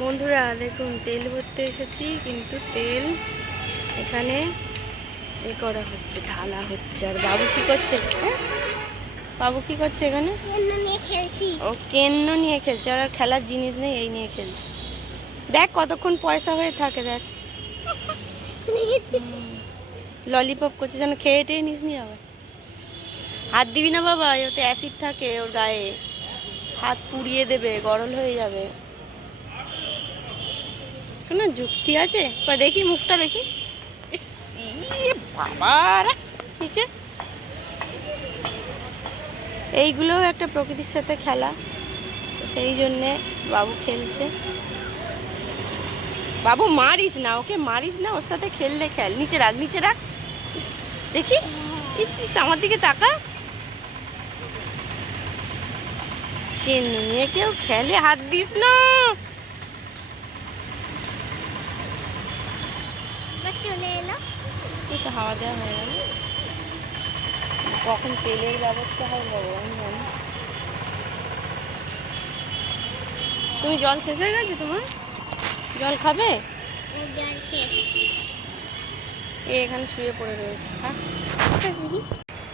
বন্ধুরা দেখুন তেল ভরতে এসেছি কিন্তু তেল এখানে এ করা হচ্ছে ঢালা হচ্ছে। আর বাবু কি করছে? হ্যাঁ? বাবু কি করছে এখানে? নিয়ে খেলছি। ও কেন্ন নিয়ে খেলছে? আর আর খেলার জিনিস নেই এই নিয়ে খেলছে। দেখ কতক্ষণ পয়সা হয়ে থাকে দেখ। ললিপপ করছে যেন খেয়ে টেয়ে নিস নি আবার। হাত দিবি না বাবা ওতে অ্যাসিড থাকে ওর গায়ে। হাত পুড়িয়ে দেবে গরল হয়ে যাবে। কোনো যুক্তি আছে? দেখি মুখটা দেখি। ইয়ে এইগুলোও একটা প্রকৃতির সাথে খেলা। সেই জন্যে বাবু খেলছে। বাবু মারিস না, ওকে মারিস না, ওর সাথে খেললে খেল। নিচে রাখ নিচে রাখ। দেখি। ইস ইস, আমার দিকে তাকা। কে নিয়ে কেউ খেলে হাত দিস না। চলে এলো। এই তো হাওয়া দেওয়া হয়ে গেল। কখন তেলের ব্যবস্থা হয় ভগবান জানে। তুমি জল শেষ হয়ে গেছে তোমার? জল খাবে? জল শেষ। এ এখানে শুয়ে পড়ে রয়েছে হ্যাঁ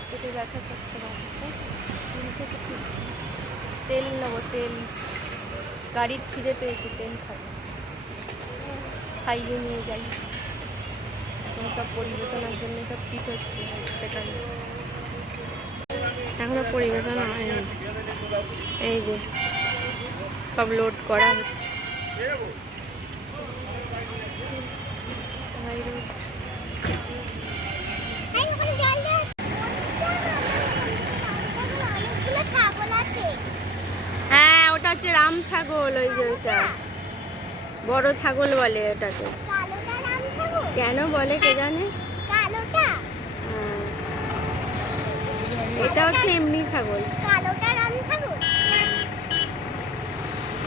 পেটে ব্যথা খুঁজছি। তেল নেব তেল। গাড়ির খিদে পেয়েছে তেল খাব। খাইয়ে নিয়ে যাই। এখন সব পরিবেশনার জন্য সব ঠিক হচ্ছে সেখানে এখনও পরিবেশনা হয়নি। এই যে, সব লোড করা হচ্ছে। হ্যাঁ ওটা হচ্ছে রাম ছাগল, ওই যে ওটা বড় ছাগল বলে ছাগল কেন বলে কে জানে? কালোটা। হ্যাঁ। এটা হচ্ছে এমনি ছাগল। কালোটা রাম ছাগল।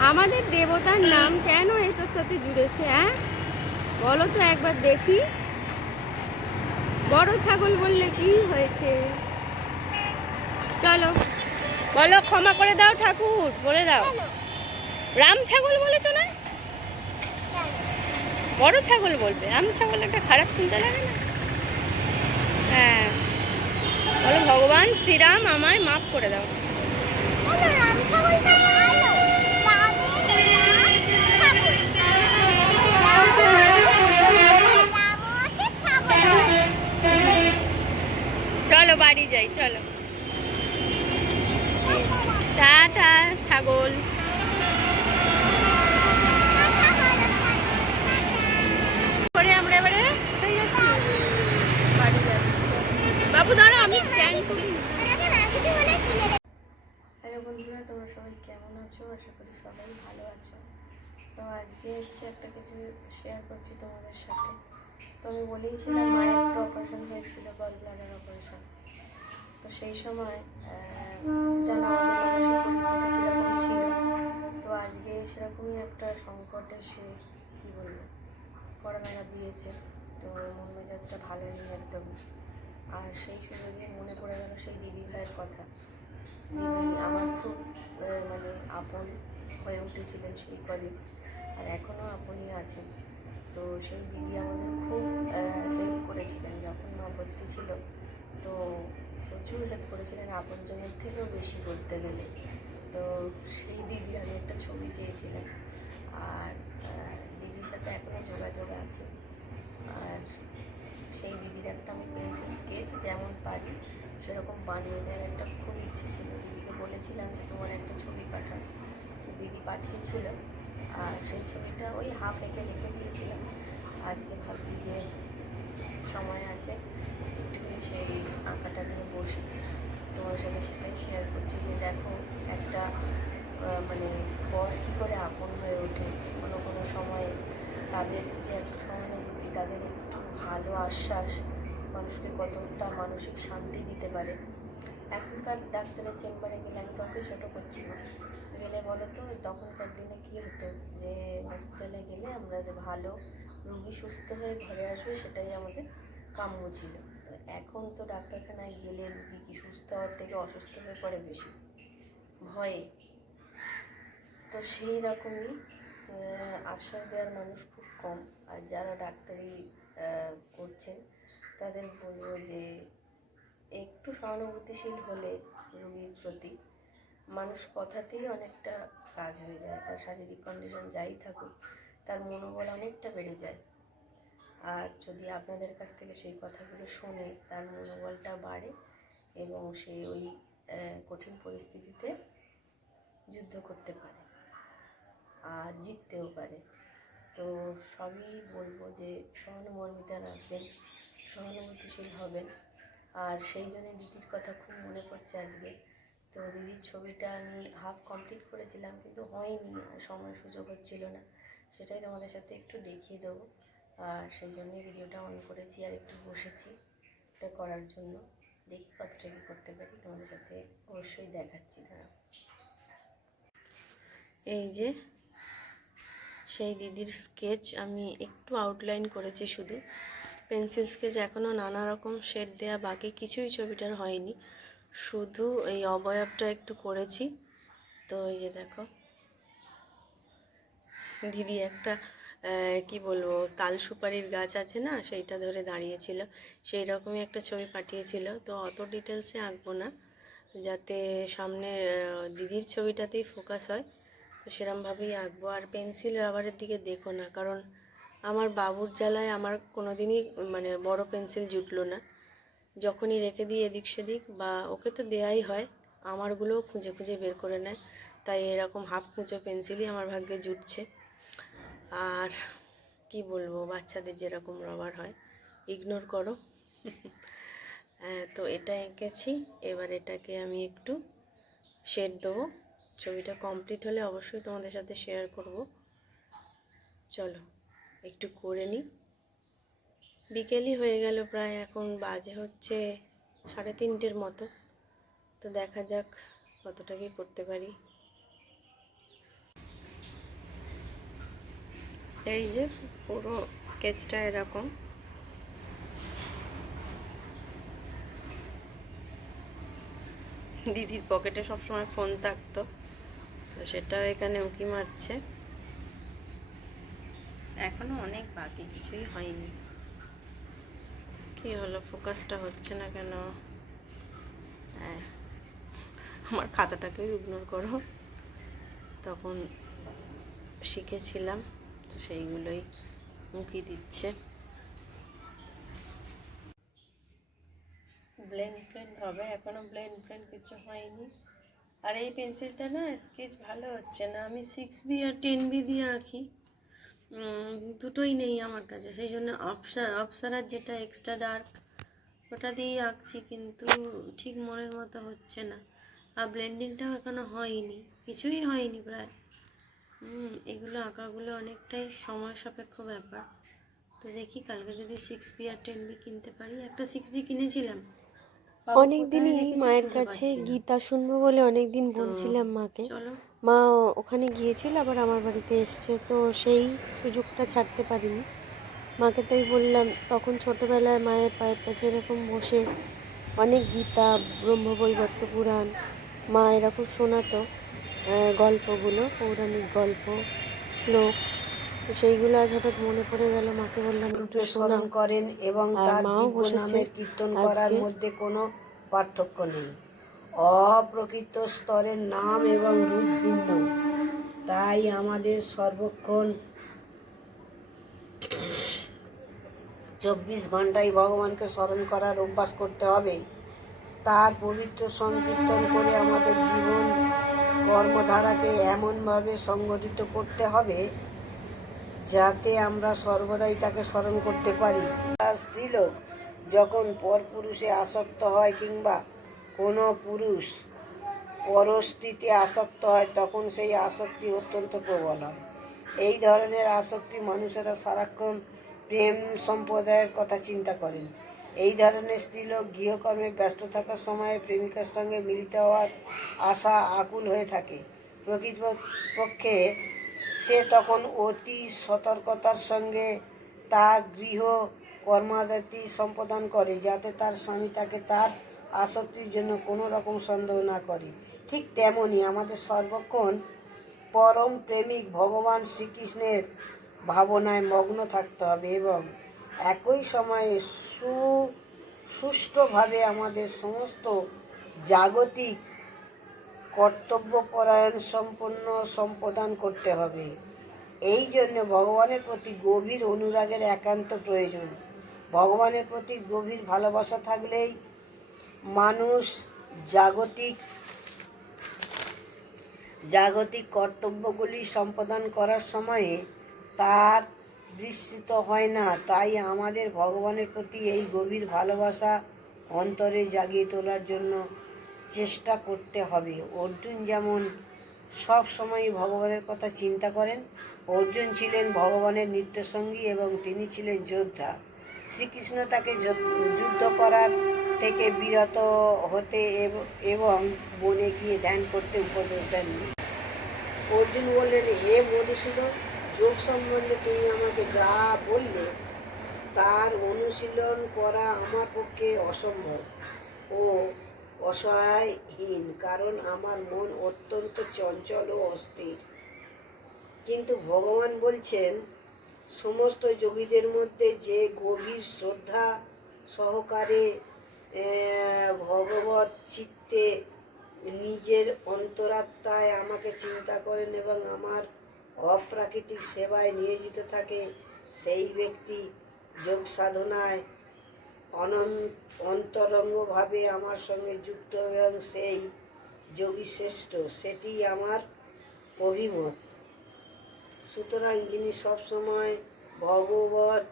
আমাদের দেবতার নাম কেন এটার সাথে জুড়েছে হ্যাঁ? বলো তো একবার দেখি। বড় ছাগল বললে কি হয়েছে? চলো। বলো ক্ষমা করে দাও ঠাকুর বলে দাও। রাম ছাগল বলেছ না? বড় ছাগল বলবে। আমি ছাগল একটা খারাপ শুনতে লাগে না। হ্যাঁ। বলো, ভগবান শ্রীরাম আমায় মাফ করে দাও। চলো, বাড়ি যাই, চলো। টাটা, ছাগল করে আমরা এবারে কোথায় যাচ্ছি বাড়ি যাচ্ছি বাবু দাঁড়া আমি স্ট্যান্ড করি হ্যালো বন্ধুরা, তোমরা সবাই কেমন আছো? আশা করি সবাই ভালো আছো। তো আজকে হচ্ছে একটা কিছু শেয়ার করছি তোমাদের সাথে। তো আমি বলেইছিলাম মায়ের তো অপারেশন হয়েছিল গল ব্লাডার অপারেশন তো সেই সময় জানো তো আজকে সেরকমই একটা সংকট এসে, কী বলব, করোনাটা দিয়েছে। তো মন মেজাজটা ভালো নেই একদম আর সেই সুযোগে মনে পড়ে গেল সেই দিদি ভাইয়ের কথা। যিনি আমার খুব মানে আপন হয়ে উঠেছিলেন সেই কদিন। আর এখনও আপনই আছেন। তো সেই দিদি আমাদের খুব হেল্প করেছিলেন যখন মা ভর্তি ছিল। তো প্রচুর হেল্প করেছিলেন, আপনজনের থেকেও বেশি বলতে গেলে। তো সেই দিদি আমি একটা ছবি চেয়েছিলাম। আর দিদির সাথে এখনও যোগাযোগ আছে। আর সেই দিদির একটা আমি যেমন পারি, সেরকম বানিয়ে দেওয়ার একটা খুব ইচ্ছে ছিল। দিদিকে বলেছিলাম যে তোমার একটা ছবি পাঠাও। তো দিদি পাঠিয়েছিল। আর সেই ছবিটা ওই হাফ এঁকে রেখে দিয়েছিলাম। আজকে ভাবছি যে সময় আছে, একটুখানি সেই আঁকাটা নিয়ে বসি। তোমার সাথে সেটাই শেয়ার করছি যে দেখো, একটা মানে বর কী করে আপন হয়ে ওঠে। কোনো কোনো সময়ে তাদের যে একটা সহানুভূতি, তাদের একটু ভালো আশ্বাস মানুষকে কতটা মানসিক শান্তি দিতে পারে? এখনকার ডাক্তারের চেম্বারে গেলে আমি কাউকে ছোটো করছি না। গেলে বলো তো, তখনকার দিনে কী হতো? যে হসপিটালে গেলে আমরা যে ভালো রুগী সুস্থ হয়ে ঘরে আসবে সেটাই আমাদের কাম্য ছিল। এখন তো ডাক্তারখানায় গেলে রুগী কি সুস্থ হওয়ার থেকে অসুস্থ হয়ে পড়ে বেশি? ভয়ে। তো সেই রকমই আশ্বাস দেওয়ার মানুষ খুব কম। আর যারা ডাক্তারি করছেন তাদের বলব যে, একটু সহানুভূতিশীল হলে রোগীর প্রতি মানুষ কথাতেই অনেকটা কাজ হয়ে যায়। তার শারীরিক কন্ডিশন যাই থাকুক, তার মনোবল অনেকটা বেড়ে যায়। আর যদি আপনাদের কাছ থেকে সেই কথাগুলো শোনে তার মনোবলটা বাড়ে এবং সে ওই কঠিন পরিস্থিতিতে যুদ্ধ করতে পারে আর জিততেও পারে। তো সবই বলব যে সহানুমর্মিতা রাখবেন। সহানুভূতিশীল হবেন আর সেই জন্য দিদির কথা খুব মনে পড়ছে আজকে। তো দিদির ছবিটা আমি হাফ কমপ্লিট করেছিলাম, কিন্তু হয়নি, সময় সুযোগ হচ্ছিল না। সেটাই তোমাদের সাথে একটু দেখিয়ে দেবো। আর সেই জন্যই ভিডিওটা অন করেছি আর একটু বসেছি এটা করার জন্য। দেখি কতটা কী করতে পারি, তোমাদের সাথে অবশ্যই দেখাচ্ছি, দাঁড়াও। এই যে সেই দিদির স্কেচ আমি একটু আউটলাইন করেছি শুধু। পেন্সিল স্কেচ এখনও নানা রকম শেড দেওয়া বাকি কিছুই ছবিটার হয়নি। শুধু এই অবয়বটা একটু করেছি। তো এই যে দেখো। দিদি একটা কি বলব, তাল সুপারির গাছ আছে না, সেইটা ধরে দাঁড়িয়েছিল। সেই রকমই একটা ছবি পাঠিয়েছিল। তো অত ডিটেলসে আঁকবো না, যাতে সামনে দিদির ছবিটাতেই ফোকাস হয়। তো সেরমভাবেই আঁকবো। আর পেন্সিল রাবারের দিকে দেখো না, কারণ আমার বাবুর জ্বালায় আমার কোনো দিনই মানে বড় পেন্সিল জুটলো না। যখনই রেখে দিই এদিক সেদিক বা ওকে তো দেয়াই হয় আমারগুলোও খুঁজে খুঁজে বের করে নেয়। তাই এরকম হাফ কুঁচো পেন্সিলই আমার ভাগ্যে জুটছে। আর কি বলব বাচ্চাদের যেরকম রবার হয় ইগনোর করো। হ্যাঁ, তো এটা এঁকেছি। এবার এটাকে আমি একটু শেড দেবো। ছবিটা কমপ্লিট হলে অবশ্যই তোমাদের সাথে শেয়ার করব। চলো। একটু করে নিই। বিকেলই হয়ে গেল প্রায়, এখন বাজে হচ্ছে সাড়ে তিনটের মতো। তো দেখা যাক কতটা কি করতে পারি। এই যে পুরো স্কেচটা এরকম। দিদির পকেটে সবসময় ফোন থাকতো, তো সেটাও এখানে উঁকি মারছে। এখনও অনেক বাকি কিছুই হয়নি। কি হলো? ফোকাসটা হচ্ছে না কেন? হ্যাঁ। আমার খাতাটাকেও ইগনোর করো। তখন শিখেছিলাম তো সেইগুলোই উঁকি দিচ্ছে। ব্লেন্ড ফ্লেন্ড হবে এখনও ব্লেন্ড ফ্লেন্ড কিছু হয়নি। আর এই পেন্সিলটা না স্কেচ ভালো হচ্ছে না। আমি সিক্স বি আর টেন বি দিয়ে আঁকি। দুটোই নেই আমার কাছে। সেই জন্য অপসা অপসারার যেটা এক্সট্রা ডার্ক ওটা দিয়েই আঁকছি কিন্তু ঠিক মনের মতো হচ্ছে না। আর ব্লেন্ডিংটাও এখনও হয়নি কিছুই হয়নি প্রায়। হুম এগুলো আঁকাগুলো অনেকটাই সময় সাপেক্ষ ব্যাপার। তো দেখি কালকে যদি সিক্স বি আর টেন বি কিনতে পারি। একটা সিক্স বি কিনেছিলাম। বাবু অনেক দিনই মায়ের কাছে গীতা শুনব বলে অনেক দিন তো বলছিলাম মাকে। চলো। মা ওখানে গিয়েছিল আবার আমার বাড়িতে এসছে। তো সেই সুযোগটা ছাড়তে পারিনি। মাকে তাই বললাম তখন ছোটোবেলায় মায়ের পায়ের কাছে এরকম বসে অনেক গীতা ব্রহ্মবৈবর্ত পুরাণ মা এরকম শোনাতো গল্পগুলো পৌরাণিক গল্প শ্লোক। তো সেইগুলো আজ হঠাৎ মনে পড়ে গেল। মাকে বললাম রূপে স্মরণ করেন এবং তার বসেছে নামের কীর্তন করার মধ্যে কোনো পার্থক্য নেই। অপ্রকৃত স্তরের নাম এবং রূপ ভিন্ন। তাই আমাদের সর্বক্ষণ চব্বিশ ঘন্টায় ভগবানকে স্মরণ করার অভ্যাস করতে হবে। তার পবিত্র সংকীর্তন করে আমাদের জীবন কর্মধারাকে এমনভাবে সংগঠিত করতে হবে যাতে আমরা সর্বদাই তাকে স্মরণ করতে পারি। স্ত্রীলোক যখন পরপুরুষে আসক্ত হয় কিংবা কোনো পুরুষ পরস্থিতি আসক্ত হয় তখন সেই আসক্তি অত্যন্ত প্রবল হয়। এই ধরনের আসক্তি মানুষেরা সারাক্ষণ প্রেম সম্প্রদায়ের কথা চিন্তা করেন। এই ধরনের স্ত্রীলোক গৃহকর্মে ব্যস্ত থাকার সময়ে প্রেমিকার সঙ্গে মিলিত হওয়ার আশা আকুল হয়ে থাকে। প্রকৃতপক্ষে সে তখন অতি সতর্কতার সঙ্গে তার গৃহ কর্মাদি সম্পাদন করে, যাতে তার স্বামী তাকে তার আসক্তির জন্য কোনো রকম সন্দেহ না করে। ঠিক তেমনই আমাদের সর্বক্ষণ পরম প্রেমিক ভগবান শ্রীকৃষ্ণের ভাবনায় মগ্ন থাকতে হবে এবং একই সময়ে সু, সুষ্ঠুভাবে আমাদের সমস্ত জাগতিক কর্তব্যপরায়ণ সম্পন্ন সম্পাদন করতে হবে। এই জন্য ভগবানের প্রতি গভীর অনুরাগের একান্ত প্রয়োজন। ভগবানের প্রতি গভীর ভালোবাসা থাকলেই মানুষ জাগতিক জাগতিক কর্তব্যগুলি সম্পাদন করার সময়ে তার বিস্মিত হয় না। তাই আমাদের ভগবানের প্রতি এই গভীর ভালোবাসা অন্তরে জাগিয়ে তোলার জন্য চেষ্টা করতে হবে। অর্জুন যেমন সব সময় ভগবানের কথা চিন্তা করেন, অর্জুন ছিলেন ভগবানের নিত্যসঙ্গী এবং তিনি ছিলেন যোদ্ধা। শ্রীকৃষ্ণ তাকে যুদ্ধ করার থেকে বিরত হতে এবং বনে গিয়ে ধ্যান করতে উপদেশ দেননি। অর্জুন বললেন, হে মধুসূদন, যোগ সম্বন্ধে তুমি আমাকে যা বললে, তার অনুশীলন করা আমার পক্ষে অসম্ভব ও অসহায়হীন, কারণ আমার মন অত্যন্ত চঞ্চল ও অস্থির। কিন্তু ভগবান বলছেন, সমস্ত যোগীদের মধ্যে যে গভীর শ্রদ্ধা সহকারে ভগবত চিত্তে নিজের অন্তরাত্মায় আমাকে চিন্তা করেন এবং আমার অপ্রাকৃতিক সেবায় নিয়োজিত থাকে। সেই ব্যক্তি যোগ সাধনায় অনন, অন্তরঙ্গভাবে আমার সঙ্গে যুক্ত এবং সেই যোগী শ্রেষ্ঠ, সেটি আমার অভিমত। সুতরাং যিনি সবসময় ভগবত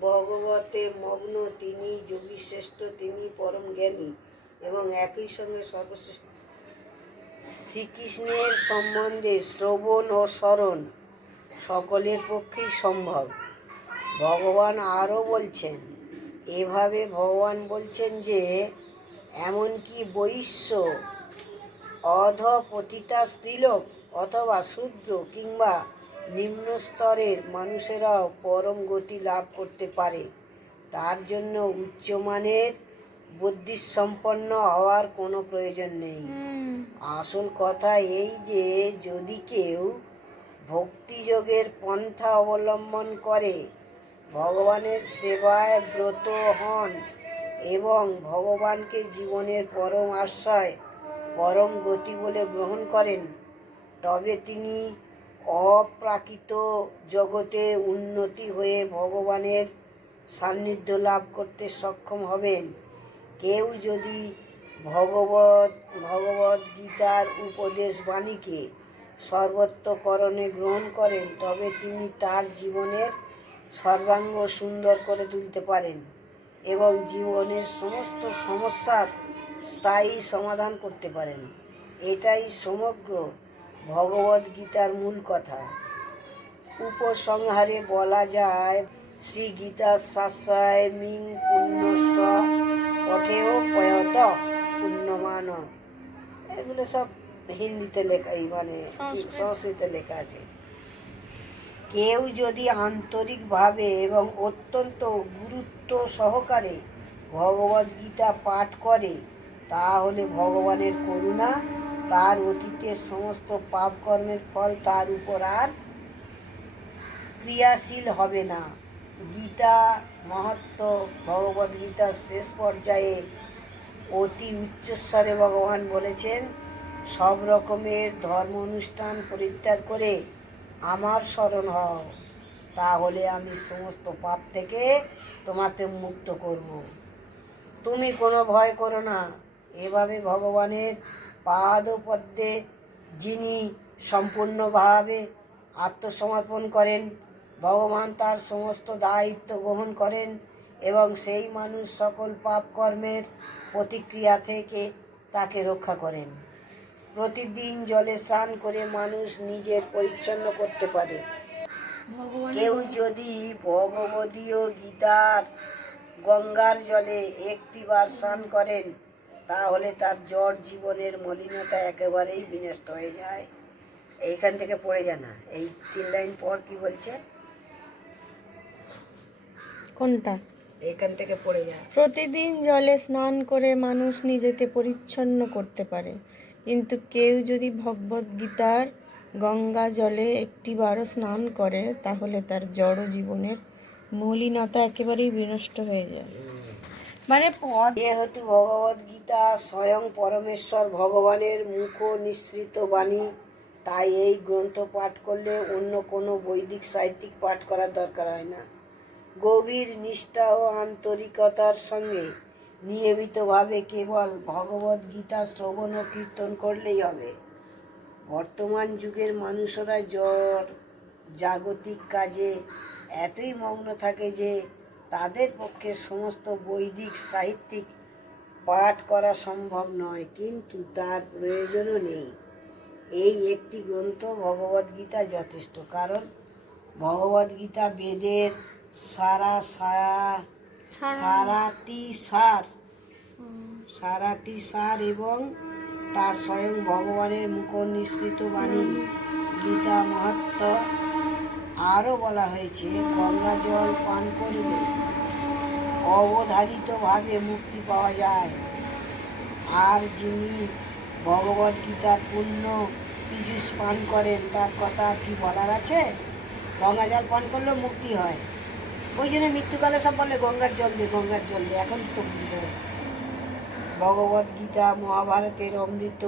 ভগবতে মগ্ন, তিনি যোগী শ্রেষ্ঠ তিনি পরম জ্ঞানী এবং একই সঙ্গে সর্বশ্রেষ্ঠ। শ্রীকৃষ্ণের সম্বন্ধে শ্রবণ ও স্মরণ সকলের পক্ষেই সম্ভব। ভগবান আরও বলছেন, এভাবে ভগবান বলছেন যে, এমনকি বৈশ্য, অধপতিতা স্ত্রীলোক অথবা শূদ্র কিংবা নিম্ন স্তরের মানুষেরাও পরম গতি লাভ করতে পারে। তার জন্য উচ্চমানের বুদ্ধিসম্পন্ন হওয়ার কোনো প্রয়োজন নেই। আসল কথা এই যে, যদি কেউ ভক্তিযোগের পন্থা অবলম্বন করে, ভগবানের সেবায় ব্রত হন এবং ভগবানকে জীবনের পরম আশ্রয়, পরম গতি বলে গ্রহণ করেন, তবে তিনি অপ্রাকৃত জগতে উন্নতি হয়ে ভগবানের সান্নিধ্য লাভ করতে সক্ষম হবেন। কেউ যদি ভগবত ভগবত গীতার উপদেশ বাণীকে সর্বত্রকরণে গ্রহণ করেন, তবে তিনি তার জীবনের সর্বাঙ্গ সুন্দর করে তুলতে পারেন এবং জীবনের সমস্ত সমস্যার স্থায়ী সমাধান করতে পারেন। এটাই সমগ্র ভগবদ গীতার মূল কথা। উপসংহারে বলা যায় শ্রী গীতার শাস্ত্রায় মিং পুণ্যস্ব পঠেও পয়ত পুণ্যমান। এগুলো সব হিন্দিতে লেখা এই মানে সংস্কৃতে। লেখা আছে। কেউ যদি আন্তরিকভাবে এবং অত্যন্ত গুরুত্ব সহকারে ভগবদ্গীতা পাঠ করে তাহলে ভগবানের করুণা তার অতীতের সমস্ত পাপ কর্মের ফল তার উপর আর ক্রিয়াশীল হবে না। গীতা, মহত্ব ভগবদ গীতার শেষ পর্যায়ে অতি উচ্চস্বরে ভগবান বলেছেন, সব রকমের ধর্ম অনুষ্ঠান পরিত্যাগ করে আমার স্মরণ হও। তাহলে আমি সমস্ত পাপ থেকে তোমাকে মুক্ত করব। তুমি কোনো ভয় করো না। এভাবে ভগবানের পাদ পদ্মে যিনি সম্পূর্ণভাবে আত্মসমর্পণ করেন ভগবান তার সমস্ত দায়িত্ব গ্রহণ করেন এবং সেই মানুষ সকল পাপ কর্মের প্রতিক্রিয়া থেকে তাকে রক্ষা করেন। প্রতিদিন জলে স্নান করে মানুষ নিজের পরিচ্ছন্ন করতে পারে। কেউ যদি ভগবদীয় গীতার গঙ্গার জলে একটিবার স্নান করেন তাহলে তার জ্বর জীবনের মলিনতা একেবারেই বিনষ্ট হয়ে যায়। এইখান থেকে পড়ে যায় না। এই তিন লাইন পর কি বলছে? কোনটা? এখান থেকে পড়ে যায় প্রতিদিন জলে স্নান করে মানুষ নিজেকে পরিচ্ছন্ন করতে পারে। কিন্তু কেউ যদি ভগবত গীতার গঙ্গা জলে একটিবারও স্নান করে তাহলে তার জড় জীবনের মলিনতা একেবারেই বিনষ্ট হয়ে যায়। মানে যেহেতু ভগবদ গীতা, স্বয়ং পরমেশ্বর, ভগবানের মুখ নিঃসৃত বাণী। তাই এই গ্রন্থ পাঠ করলে অন্য কোনো বৈদিক সাহিত্যিক পাঠ করার দরকার হয় না। গভীর নিষ্ঠা ও আন্তরিকতার সঙ্গে নিয়মিতভাবে কেবল ভগবদ গীতা শ্রবণ ও কীর্তন করলেই হবে। বর্তমান যুগের মানুষরা জ্বর, জাগতিক কাজে এতই মগ্ন থাকে যে তাদের পক্ষে সমস্ত বৈদিক সাহিত্যিক পাঠ করা সম্ভব নয় কিন্তু তার প্রয়োজনও নেই। এই একটি গ্রন্থ ভগবদ্গীতা যথেষ্ট কারণ ভগবদ্গীতা বেদের সারা সারাতি সার। সারাতি সার এবং তার স্বয়ং ভগবানের মুখ নিঃসৃত বাণী গীতা মাহাত্ম আরও বলা হয়েছে গঙ্গা জল পান করিলে অবধারিতভাবে মুক্তি পাওয়া যায়। আর যিনি ভগবদ গীতার পূর্ণ পীযুষ পান করেন, তার কথা আর কি বলার আছে? গঙ্গা জল পান করলেও মুক্তি হয়। ওই জন্য মৃত্যুকালে সব বলে, গঙ্গার জল দে, গঙ্গার জল দে। এখন তো বুঝতে পারছি। ভগবদ গীতা মহাভারতের অমৃত